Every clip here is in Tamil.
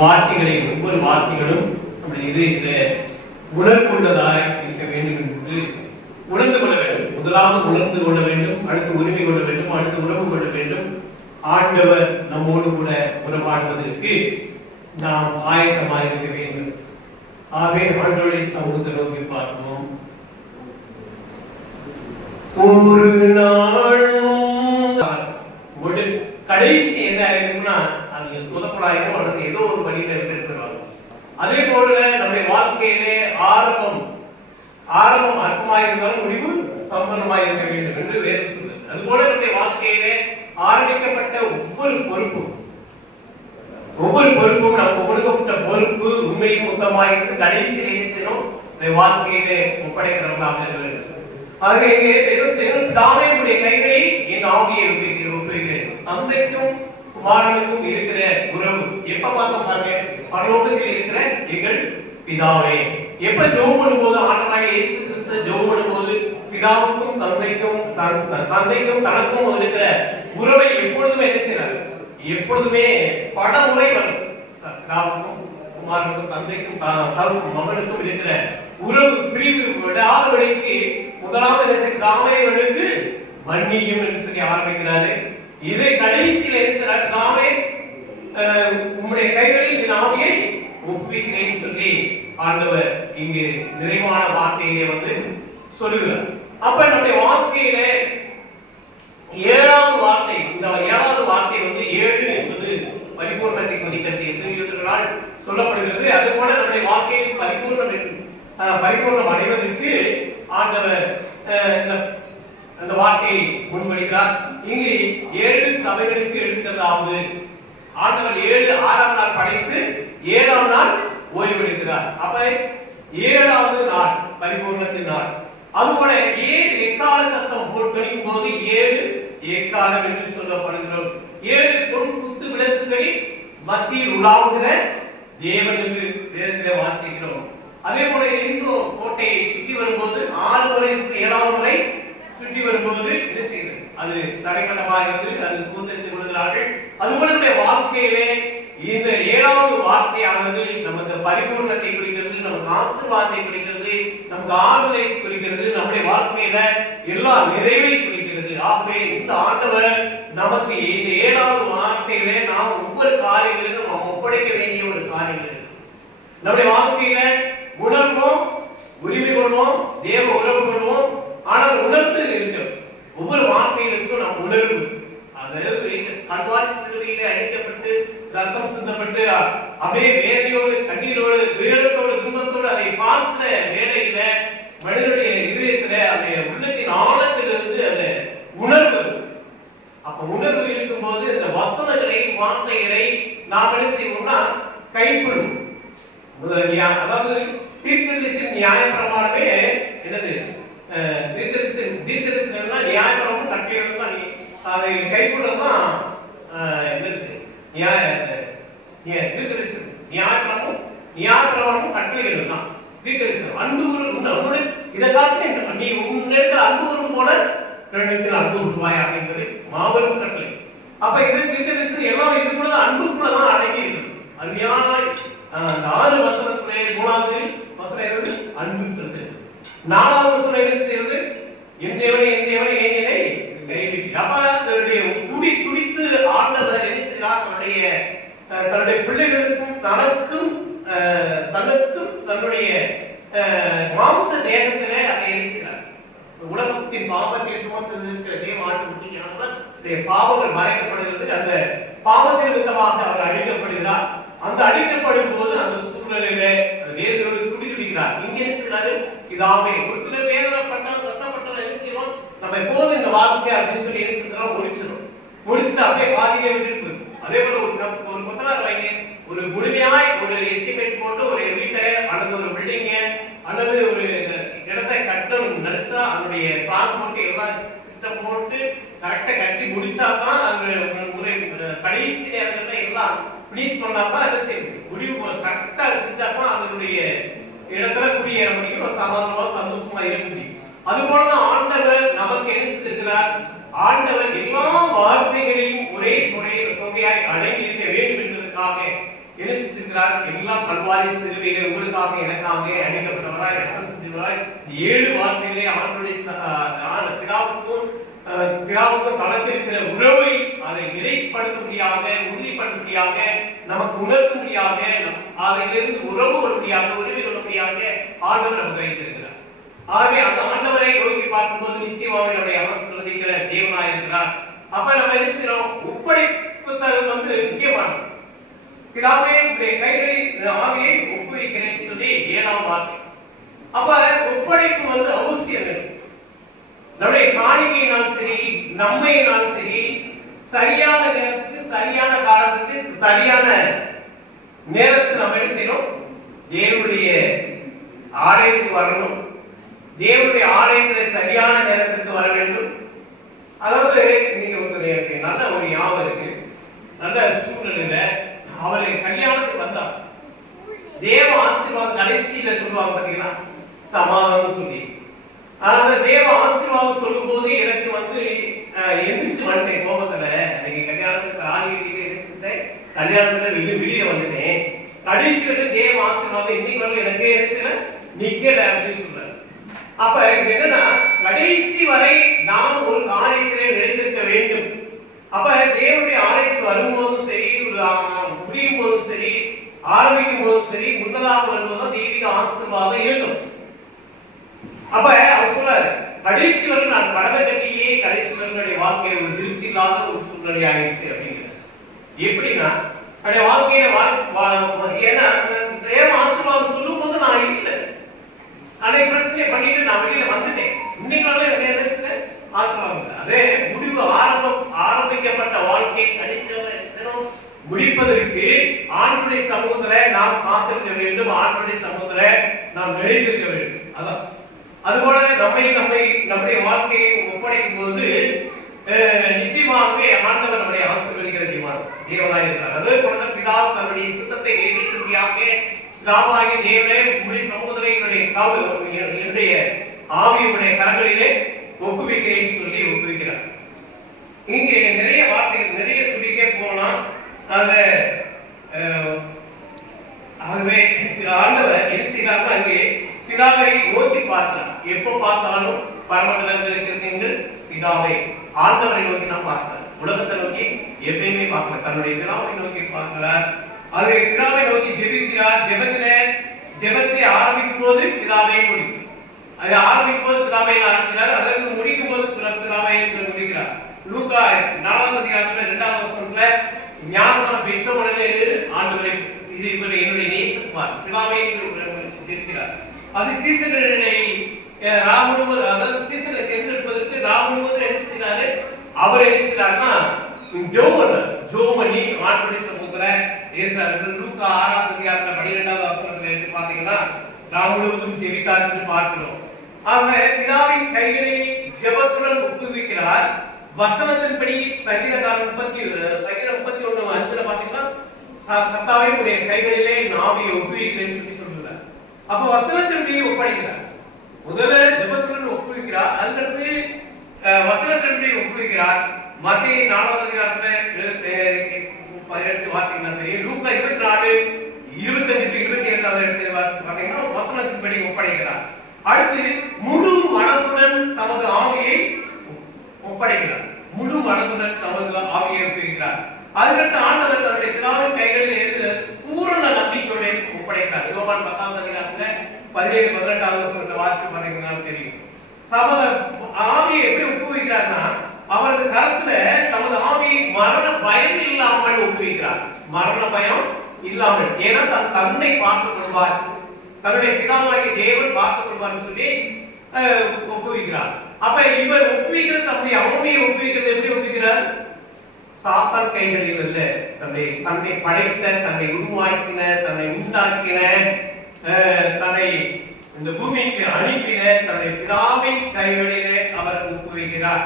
வார்த்தைகளை ஒவ்வொரு வார்த்தைகளும் நம்முடைய இதயத்திலே உணர்கொண்டதாய் இருக்க வேண்டும் என்று உணர்ந்து கொள்ள வேண்டும். முதலாவது உணர்ந்து கொள்ள வேண்டும், அடுத்து உரிமை கொள்ள வேண்டும், அடுத்து உறவு கொள்ள வேண்டும். ஆண்டவர் நம்மோடு கூட உறவாடுவதற்கு நாம் ஆயத்தமாக இருக்க வேண்டும். ஆகவே ஆண்டவரை சமூகத்தை நோக்கி பார்ப்போம். ஒரு நாள் கடைசி என்ன ஆயிருக்கும்னா அது சொதப்பலாயிருக்கும் அல்லது ஏதோ ஒரு வழியில இருக்கிறாங்க. அதே போல நம்முடைய வாழ்க்கையிலே ஆரம்பம் அற்பமாக இருந்தாலும் முடிவு சம்பந்தமாக இருக்க வேண்டும் என்று வேதம் சொல்லுது. அதுபோல நம்முடைய வாழ்க்கையிலே ஆரம்பிக்கப்பட்ட ஒவ்வொரு பொறுப்பும் நமக்கு கொடுக்கப்பட்ட பொறுப்பு உண்மையும் மொத்தமாக இருந்து கடைசியிலே செய்யணும் வாழ்க்கையிலே ஒப்படைக்கிறவர்களாக இருக்க வேண்டும். ஆகவே தாமே உடைய கைகளில் என் ஆவியை ஒப்புகிறேன். தந்தைக்கும் குமாரனுக்கும் இருக்கிற உறவு எப்ப பார்க்க பாருங்க, பரலோகத்தில் இருக்கிற எங்கள் பிதாவே. எப்ப ஜெபம் பண்ணும்போது ஆண்டவராகிய இயேசு கிறிஸ்து ஜெபம் பண்ணும்போது பிதாவுக்கும் தந்தைக்கும் தனக்கும் இருக்கிற உறவை எப்பொழுதுமே என்ன செய்யறாரு? எப்பொழுதுமே பல முறை வரும். பிதாவுக்கும் குமாரனுக்கும் தந்தைக்கும் மகனுக்கும் இருக்கிற உறவு பிரிவு விடாதபடிக்கு முதலாவது காமையவனுக்கு மன்னியும் என்று சொல்லி ஆரம்பிக்கிறாரு. இதை கடைசியில் என்ன செய்றார்? நாமே உம்முடைய கைகளில் என் ஆவியை ஒப்புவிக்கிறேன் சொல்லி ஆண்டவர் இங்கு நிறைவான வார்த்தையிலே வந்து சொல்லுகிறார். அப்ப நம்முடைய வாழ்க்கையிலே ஏழாவது வார்த்தை, இந்த ஏழாவது வார்த்தை வந்து 7 என்பது பரிபூர்ணத்தை குறிக்கிறது என்று சொல்லப்படுகிறது. அது போல நம்முடைய வாழ்க்கையில் பரிபூர்ணம் அடைவதற்கு ஆண்டவர் அந்த வார்த்தையை முன்வைக்கிறார். இங்கு 7 சபைகளுக்கு எடுத்துக்கிறதாவது ஆண்டவர் 6ஆம் நாள் படைத்து 7ஆம் நாள் ஓய்வெடுக்கிறார். அப்ப 7வது நாள் பரிபூர்ணத்தின் நாள். அதுபோல 7 எக்கால சத்தம் போட்டு போது 7 எக்காலம் என்று சொல்லப்படுகிறோம். 7 பொன் குத்து விளக்குகளில் மத்தியில் உலாவுகிற தேவன் என்று வேதத்திலே வாசிக்கிறோம். அதே போல இந்தும் கோட்டையை சுற்றி வரும்போது 6 முறை 7வது முறை சுற்றி வரும்போது என்ன செய்யுது? அது தடைக்கட்டமாக இருந்து அது சுதந்திரத்தை கொள்கிறார்கள். அதுபோல நம்முடைய வாழ்க்கையிலே இந்த 7வது வார்த்தையானது நமக்கு பரிபூர்ணத்தை குறிக்கிறது, நமக்கு ஆசீர்வாதத்தை குறிக்கிறது, நமக்கு ஆறுதலை குறிக்கிறது, நம்முடைய வாழ்க்கையில எல்லா நிறைவை குறிக்கிறது. ஆகவே இந்த ஆண்டவர் நமக்கு இந்த 7வது வார்த்தையிலே நாம் ஒவ்வொரு காரியங்களிலும் நாம் ஒப்படைக்க வேண்டிய ஒரு காரியங்கள் நம்முடைய வாழ்க்கையில உணர்வோம், உரிமை கொள்வோம், தேவ உறவு கொள்வோம். ஆனால் உணர்ந்து இருக்கிறோம். ஒவ்வொரு வார்த்தைகளுக்கும் நாம் உணர்வு, அதாவது கல்வாரி சிலுவையிலே அழைக்கப்பட்டு ரத்தம் சிந்தப்பட்டு அப்படியே வேதனையோடு கண்ணீரோடு துயரத்தோடு துன்பத்தோடு அதை பார்க்கிற வேலையில மனிதனுடைய இதயத்துல அந்த உள்ளத்தின் ஆழத்திலிருந்து அந்த உணர்வு, அப்ப உணர்வு இருக்கும் போது இந்த வசனங்களை வார்த்தைகளை நாம் என்ன செய்வோம்னா கைப்படும். அதாவது தீர்க்கதரிசியின் நியாயப்பிரமாணமே என்னது? தீர்க்கதரிசனம்னா நியாயப்பிரமாணம் கட்டளைகள் தான். அதை கைப்பற்றதான் என்னது? தீர்க்கதரிசனம் நியாயப்பிரமாணம் கட்டளைகள் தான் தீர்க்கதரிசனம். அன்பு உன்னுடைய இதை காட்டு நீ உன்னிடத்த அன்பு உருவும் போல ரெண்டுத்தில் அன்பு உருவாயாக என்பது மாபெரும் கட்டளை. அப்ப இது தீர்க்கதரிசனம் எல்லாம் இதுக்குள்ளதான் அன்புக்குள்ளதான் அடங்கி இருக்கு. அருமையான 6 வசனத்திலே 3வது வசனம் அன்பு சொல்றது. 4வது வசனம் என்ன செய்யறது? என் தேவனே ஏன் என்னை கைவிட்டு. அப்ப துடித்து ஆண்டவர் என்ன செய்கிறார்? தன்னுடைய பிள்ளைகளுக்கும் தனக்கும் தன்னுடைய மாம்ச தேகத்திலே அதை என்ன செய்கிறார்? உலகத்தின் பாவத்தை சுமந்திருக்கிற தேவ பாவங்கள் மறைக்கப்படுகிறது. அந்த பாவத்தின் விதமாக அவர் அழிக்கப்படுகிறார். அந்த அழிக்கப்படும் போது அந்த சூழ்நிலையில வேதனையோடு துடிக்கிறார். இங்க என்ன செய்யறாரு? இதாவே ஒரு சில வேதனைப்பட்டால் கஷ்டப்பட்டால் என்ன செய்வோம்? நம்ம எப்போது இந்த வாழ்க்கை அப்படின்னு சொல்லி என்ன செஞ்சோம்? முடிச்சுட்டு அப்படியே பாதிக்க விட்டு. அதே போல ஒரு கொத்தனார் வைங்க, ஒரு முழுமையாய் ஒரு எஸ்டிமேட் போட்டு ஒரு வீட்டை அல்லது ஒரு பில்டிங்க அல்லது ஒரு இடத்தை கட்டணும் நினைச்சா அதனுடைய பிளான் போட்டு எல்லாம் திட்டம் போட்டு கரெக்டா கட்டி முடிச்சாதான் அந்த கடைசி நேரத்துல எல்லாம் ப்ளீஸ் பண்ணாதான் என்ன செய்யும்? முடிவு கரெக்டா செஞ்சாதான் அதனுடைய இடத்துல குடியேற முடியும், சமாதானமா சந்தோஷமா இருக்க முடியும். அது போலதான் ஆண்டவர் நமக்கு என்ன செஞ்சிருக்கிறார்? ஆண்டவர் எல்லா வார்த்தைகளையும் ஒரே தொகையாய் அடங்கி இருக்க வேண்டும் என்பதற்காக என்ன செஞ்சிருக்கிறார்? எல்லாம் கல்வாரி சிலுவையிலே உங்களுக்காக எனக்காக அடிக்கப்பட்டவராய் இரத்தம் சிந்தினவராய் 7 வார்த்தைகளே ஆண்டவருடைய பிதாவுக்கும் தனத்திருக்கிற உறவை அதை நிலைப்படுத்தும்படியாக, உறுதிப்படுத்தும்படியாக, நமக்கு உணர்த்தும்படியாக, அதிலிருந்து உறவு கொள்ளும்படியாக, உறவு கொள்ளும்படியாக ஆண்டவர் நமக்கு வைத்திருக்கிறார். ஆகவே அந்த ஆண்டவரை நோக்கி பார்க்கும்போது நிச்சயமாக நம்முடைய ஆசீர்வதிக்கிற தேவனாய் இருக்கிறார். அப்ப நம்ம என்ன செய்யறோம்? ஒப்படைப்புத்தல் முக்கியமானது. பிதாவே உடைய கைகளில் ஆவியை ஒப்புவிக்கிறேன் சொல்லி 7ஆம் வார்த்தை. அப்ப ஒப்படைப்பு அவசியம். நம்முடைய காணிக்கையினால் சரி, நம்மையினால் சரி, சரியான நேரத்துக்கு, சரியான காலத்துக்கு, சரியான நேரத்துக்கு நம்ம என்ன செய்யணும்? தேவனுடைய ஆலயத்துக்கு வரணும். தேவனுடைய ஆலயத்தில் சரியான நேரத்துக்கு வர வேண்டும். அதாவது நீங்க எனக்கு நல்ல ஒரு ஞாபகம் இருக்கு. நல்ல சூழ்நிலையில அவரை கல்யாணத்துக்கு வந்தார். தேவ ஆசீர்வாதம் கடைசியில சொல்லுவாங்க பாத்தீங்களா, சமாதானம் சொல்லி. அந்த தேவ ஆசீர்வாதம் சொல்லும் போது எனக்கு எந்திரிச்சு வந்துட்டேன் கோபத்துல. எனக்கு கல்யாணத்துக்கு கல்யாணத்துல வெளியில வந்துட்டேன். கடைசி தேவ ஆசீர்வாதம் இன்னைக்கு எனக்கு நிக்கல அப்படின்னு சொல்றாரு. அப்ப இது என்னன்னா, கடைசி வரை நாம் ஒரு காரியத்திலே நிலைத்திருக்க வேண்டும். அப்ப தேவனுடைய ஆலயத்துக்கு வரும்போதும் சரி, முடியும் போதும் சரி, ஆரம்பிக்கும் போதும் சரி, முன்னதாக வரும்போதும் தெய்வீக ஆசீர்வாதம் இருக்கும். அப்ப அவர் சொல்றாரு, கடைசி வரை நான் கடமை கட்டியே கடைசி வரைய வாழ்க்கையில ஒரு திருப்தி இல்லாத ஒரு சூழ்நிலை ஆயிடுச்சு அப்படிங்கிறது. எப்படின்னா, என்னுடைய வாழ்க்கையில ஏன்னா தேவ ஆசீர்வாதம் சொல்லும் போது நான் இல்லை, அன்னைக்கு பிரச்சனை பண்ணிட்டு நான் வெளியில வந்துட்டேன். இன்னைக்கு எனக்கு ஆசீர்வாதம். அதே முடிவு ஆரம்பிக்கப்பட்ட வாழ்க்கை கடைசியாக முடிப்பதற்கு ஆண்டுடைய சமூகத்துல நாம் காத்திருக்க வேண்டும். ஆண்டுடைய சமூகத்துல நாம் நிலைத்திருக்க வேண்டும். அதான் அதுபோல நம்முடைய வாழ்க்கையை ஒப்படைக்கும் போது நிச்சயமாகவே ஆண்டவர் நம்முடைய ஆசீர்வதிக்கிற தேவனாய் இருக்கிறார். அதே போல பிதா தன்னுடைய சித்தத்தை நிறைவேற்றும்படியாக பிதாவாகிய தேவனே உம்முடைய சமூகத்திலே என்னுடைய ஆவியுடைய கரங்களிலே ஒப்புவிக்கிறேன் சொல்லி ஒப்புவிக்கிறார். இங்கே நிறைய வார்த்தைகள் நிறைய சொல்லிக்கே போனால் ஆகவே ஆண்டவர் என்ன செய்யறாருன்னா, அங்கே பிதாவை நோக்கி பார்த்தார். எப்போ பார்த்தாலும் பரமண்டலத்தில் இருக்கிற பிதாவை ஆண்டவரை நோக்கி நான் பார்க்கிறார். உலகத்தை நோக்கி எப்பயுமே பார்க்கல, தன்னுடைய பிதாவை நோக்கி பார்க்கிறார். அதை பிதாவை நோக்கி ஜெபிக்கிறார். ஜெபத்தை ஆரம்பிக்கும் போது பிதாவை முடிக்கும். அதை ஆரம்பிக்கும் போது பிதாவை ஆரம்பிக்கிறார். அதற்கு முடிக்கும் போது பிதாவை முடிக்கிறார். லூக்கா 4ஆம் அதிகாரத்துல 2ஆவது வசனத்துல ஞானமான பெற்ற உடனே ஆண்டவரை இது என்னுடைய நேசகுமார் பிதாவை ஜெபிக்கிறார். அது சீசர்களை அதாவது சீசர்களை தேர்ந்தெடுப்பதற்கு முழுவதும் என்ன செய்யறாரு? அவர் என்ன செய்யறாருன்னா ஜோமனி ஆண்டுடைய சமூகத்துல இருக்கிறார்கள். லூக்கா 6ஆம் அதிகாரத்துல 12ஆவது வசனத்துல எடுத்து பாத்தீங்கன்னா முழுவதும் ஜெபித்தார் என்று பார்க்கிறோம். அவர் பிதாவின் கைகளை ஜெபத்துடன் ஒப்புவிக்கிறார். வசனத்தின்படி சங்கீதக்காரன் 31:5 பாத்தீங்கன்னா கர்த்தாவே உடைய கைகளிலே நாவியை ஒப்புவிக்கிறேன்னு சொல்லி சொல்றார். அப்ப வசனத்தின்படி ஒப்படைக்கிறார். முதல்ல ஜெபத்துடன் ஒப்புவிக்கிறார், அதுக்கடுத்து வசனத்தின்படி ஒப்புவிக்கிறார். மத்தேயு 4ஆம் அதிகாரத்துல 17 வாசிக்கலாம் தெரியும். லூக்கா 24:25-27 பாத்தீங்கன்னா வசனத்தின்படி ஒப்படைக்கிறார். அடுத்து முழு மனதுடன் தமது ஆவியை ஒப்படைக்கிறார். முழு மனதுடன் தமது ஆவியை ஒப்புவிக்கிறார். அதுக்கடுத்து ஆண்டவர் தன்னுடைய பிதாவின் கைகளில் பூரண நம்பிக்கையுடன் ஒப்படைக்கிறார். யோவான் 10ஆம் அதிகாரத்துல 17-18 வசனத்தை வாசித்து பாத்தீங்கன்னா தெரியும். தமது ஆவியை எப்படி ஒப்புவிக்கிறார்னா, அவரது கருத்துல தமது ஆவியை மரண பயம் இல்லாமல் ஒப்புவிக்கிறார். மரண பயம் இல்லாமல், ஏன்னா தன்னை பார்த்துக் கொள்வார், தன்னுடைய பிதாவாகிய தேவன் பார்த்துக் கொள்வார் சொல்லி ஒப்புவிக்கிறார். அப்ப இவர் ஒப்புவிக்கிறது தன்னுடைய ஆவியை ஒப்புவிக்கிறது எப்படி ஒப்புவிக்கிறார்? சாத்தான் கைகளில் அல்ல, தன்னை படைத்த, தன்னை உருவாக்கின, தன்னை உண்டாக்கின, தன்னை இந்த பூமிக்கு அனுப்பின தன்னுடைய பிதாவின் கைகளிலே அவர் ஒப்புவிக்கிறார்.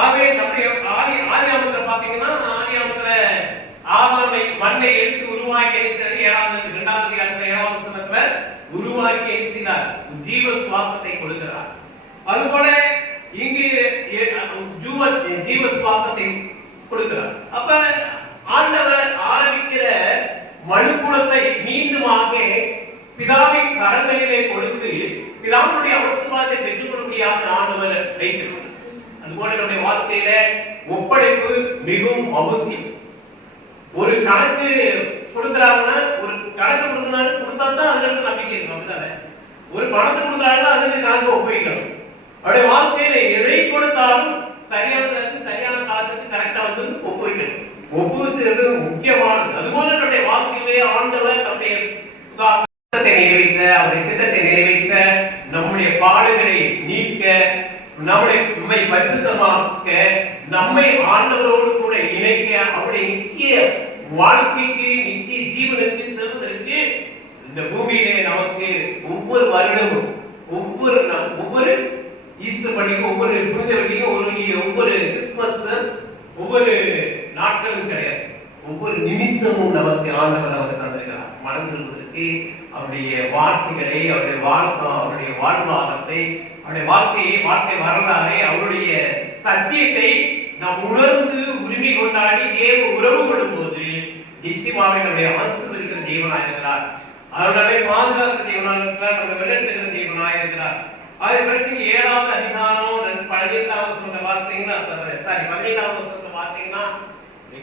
ஆகவே நம்முடைய ஆதியாகமத்துல பாத்தீங்கன்னா, ஆதியாகமத்துல ஆதாமை மண்ணை எடுத்து உருவாக்கி எரிசினார். 2ஆம் அதிகாரத்துல 7ஆம் வசனத்துல உருவாக்கி எரிசினார், ஜீவ சுவாசத்தை கொடுக்கிறார். அதுபோல இங்கே ஜீவ சுவாசத்தை கொடுக்கிறார். அப்ப ஆண்டவர் ஆரம்பிக்கிற மனுக்குலத்தை மீண்டுமாக பிதாவின் கரங்களிலே கொடுத்து பிதாவுடைய ஆசீர்வாதத்தை பெற்றுக் கொள்ளும்படியாக ஆண்டவர் வைத்திருக்கிறார். அதுபோல நம்முடைய வாழ்க்கையில ஒப்படைப்பு மிகவும் அவசியம். ஒரு கணக்கு கொடுக்கிறாங்கன்னா, ஒரு கணக்கு கொடுத்தா தான் அதுல இருந்து நம்பிக்கை இருக்கும். அப்படிதானே? ஒரு பணத்தை கொடுக்குறாங்கன்னா அதுக்கு கணக்கு ஒப்புவிக்கணும். அவருடைய வாழ்க்கையில எதை கொடுத்தாலும் சரியான நேரத்துக்கு சரியான காலத்துக்கு கரெக்டா வந்து ஒப்புவிக்கணும். ஒப்புவிக்கிறது முக்கியமானது. அதுபோல நம்முடைய வாழ்க்கையிலே ஆண்டவர் நம்முடைய நிறைவேற்ற, அவருடைய திட்டத்தை நிறைவேற்ற, நம்முடைய பாடுகளை நீக்க, நம்மை பரிசுத்தமாக்க, நம்மை ஆண்டவரோடு கூட இணைக்க, அவருடைய நித்திய வாழ்க்கைக்கு நித்திய ஜீவனுக்கு செல்வதற்கு இந்த பூமியிலே நமக்கு ஒவ்வொரு வருடமும் ஒவ்வொரு ஈஸ்டர் பண்டிகை, ஒவ்வொரு புனித வெள்ளியும், ஒவ்வொரு கிறிஸ்துமஸ், ஒவ்வொரு நாட்களும் கிடையாது. ஒவ்வொரு நிமிஷமும் நமக்கு ஆண்டவர் நமக்கு தந்திருக்கிறார். மறந்துவதற்கு அவருடைய வார்த்தைகளை, அவருடைய வாழ்வாதத்தை, அவருடைய வாழ்க்கை வரலாறை, அவருடைய சத்தியத்தை நாம் உணர்ந்து உரிமை கொண்டாடி தேவ உறவு கொள்ளும் போது நிச்சயமாக நம்முடைய ஆசீர்வதிக்கிற தேவனாய் இருக்கிறார். அவர்களை பாதுகாக்கிற தேவனாய் இருக்கிறார். நம்ம வெள்ளெடுக்கிற தேவனாய் இருக்கிறார். அது பிரச்சனை 7வது அதிகாரம் 12வது வசனத்தை பார்த்தீங்கன்னா, 15வது வசனத்தை பார்த்தீங்கன்னா,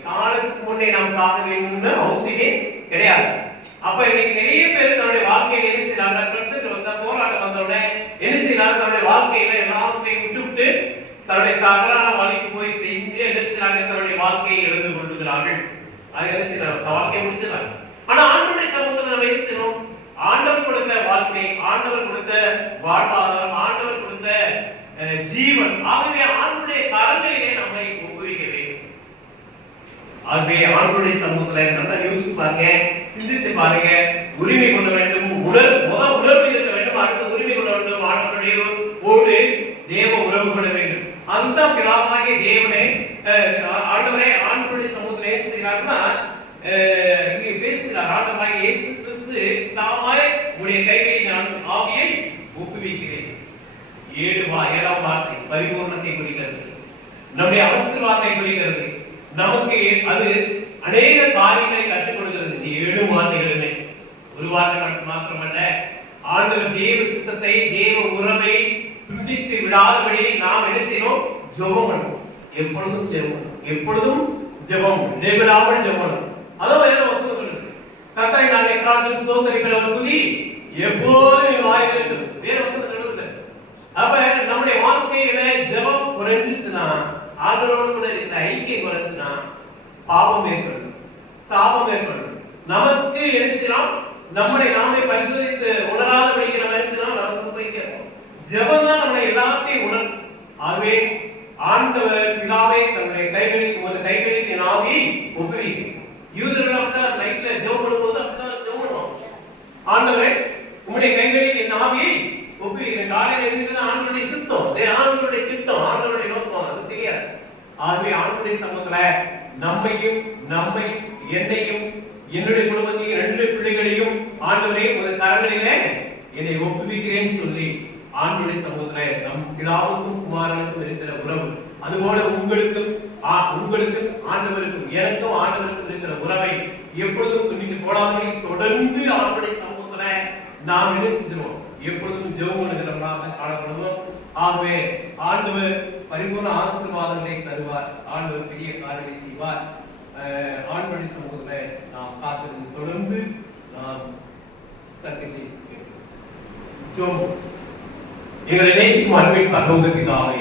காலத்துக்கு முன்னே நாம் சாக வேண்டும்னு அவசியமே கிடையாது. அப்ப இன்னைக்கு நிறைய பேர் தன்னுடைய வாழ்க்கையில என்ன செய்யறாங்க, பிரச்சனை வந்த போராட்டம் வந்தோடனே என்ன செய்யறாங்க, தன்னுடைய வாழ்க்கையில எல்லாத்தையும் விட்டுவிட்டு தன்னுடைய தவறான வழிக்கு போய் செஞ்சு என்ன செய்யறாங்க, தன்னுடைய வாழ்க்கையை இழந்து கொள்ளுகிறார்கள். அது என்ன செய்யறாங்க, வாழ்க்கையை முடிச்சிடறாங்க. ஆனா ஆண்டவருடைய சமூகத்துல நம்ம என்ன செய்யணும், ஆண்டவர் கொடுத்த வாழ்க்கை, ஆண்டவர் கொடுத்த வாழ்வாதாரம், ஆண்டவர் கொடுத்த ஜீவன், ஆகவே ஆண்டவருடைய கரங்களிலே நம்மை ஒப்புவிக்க வேண்டும். ஆகவே ஆண்டவருடைய சமூகத்துல நல்லா யோசிச்சு பாருங்க, சிந்திச்சு பாருங்க. உரிமை கொள்ள வேண்டும், உணர்வு இருக்க வேண்டும், அடுத்து உரிமை கொள்ள வேண்டும். ஆண்டவருடைய ஒரு தேவ உறவு கொள்ள வேண்டும். அதுதான் பிதாவாகிய தேவனே ஆண்டவரே ஆண்டவருடைய சமூகத்திலே செய்கிறார்னா, இங்கே பேசுகிறார். ஆண்டவராகிய இயேசு கிறிஸ்து தாமாய் உடைய கைகளில் நான் ஆவியை ஒப்புவிக்கிறேன். 7ஆம் வார்த்தை பரிபூர்ணத்தை குறிக்கிறது, நம்முடைய ஆசீர்வாதத்தை குறிக்கிறது. நமக்கு அது அநேக காரியங்களை கற்றுக் கொடுக்கிறது. 7 வார்த்தைகளுமே ஒரு வார்த்தை மாத்திரமல்ல, ஆண்டவர் தேவ சித்தத்தை, தேவ உறவை துண்டித்து விடாதபடி நாம் என்ன செய்யணும், ஜெபம் பண்ணணும். எப்பொழுதும் ஜெபம், இடைவிடாமல் ஜெபம். அதான் வேற வசனம் சொல்லுது, கர்த்தரை நான் எக்காலத்திலும் ஸ்தோத்திரிக்கிறவர் துதி எப்போதும் வாயில் இருக்கும். வேற வசனம் சொல்லுது. அப்ப நம்முடைய வாழ்க்கையில ஜெபம் குறைஞ்சிச்சுன்னா, ஆண்டவரோடு கூட இருக்கிற ஐக்கியம் குறைஞ்சுனா பாவம் ஏற்படும், சாபம் ஏற்படும். நமக்கு என்ன செய்யலாம், நம்மளை நாமே பரிசோதித்து உணராதபடிக்கு நம்ம என்ன செய்யலாம், நமக்கு போய்க்கிறோம். ஜெபம் தான் நம்மளை எல்லாத்தையும் உணரும். ஆகவே ஆண்டவர் பிதாவே தன்னுடைய கைகளில் என் ஆவியை ஒப்புவிக்கிறேன். யூதர்கள் அப்படிதான் நைட்ல ஜெபம் பண்ணும்போது அப்படிதான் ஜெபம் பண்ணுவாங்க. ஆண்டவரே உங்களுடைய கைகளில் என் ஆவியை ஒப்புவிக்கிறேன். காலையில எழுந்திருந்தா ஆண்டவருடைய சித்தம், ஆண்டவருடைய திட்டம், ஆண்டவருடைய நோக்கம் அது தெரியாது. ஆகவே ஆண்டவருடைய சமூகத்துல நம்மையும் என்னையும் என்னுடைய குடும்பத்தையும் 2 பிள்ளைகளையும் ஆண்டவரே உங்கள் கரங்களிலே என்னை ஒப்புவிக்கிறேன்னு சொல்லி ஆண்டவருடைய சமூகத்துல நம் பிதாவுக்கும் குமாரனுக்கும் இருக்கிற உறவு, அதுபோல உங்களுக்கும் ஆண்டவருக்கும் எனக்கும் ஆண்டவருக்கும் இருக்கிற உறவை எப்பொழுதும் துண்டித்து போடாதபடி தொடர்ந்து ஆண்டவருடைய சமூகத்துல நாம் என்ன செஞ்சிருவோம், எப்பொழுதும் ஜெபம் பண்ணுகிறவர்களாக காணப்படுவோம். ஆகவே ஆண்டவர் பரிபூர்ண ஆசீர்வாதங்களை தருவார். ஆண்டவர் பெரிய காரியங்களை செய்வார். ஆண்டவருடைய சமூகத்துல நாம் காத்திருந்து தொடர்ந்து நாம் சத்தியத்தை எங்களை நேசிக்கும் அன்பின் பரலோக பிதாவே,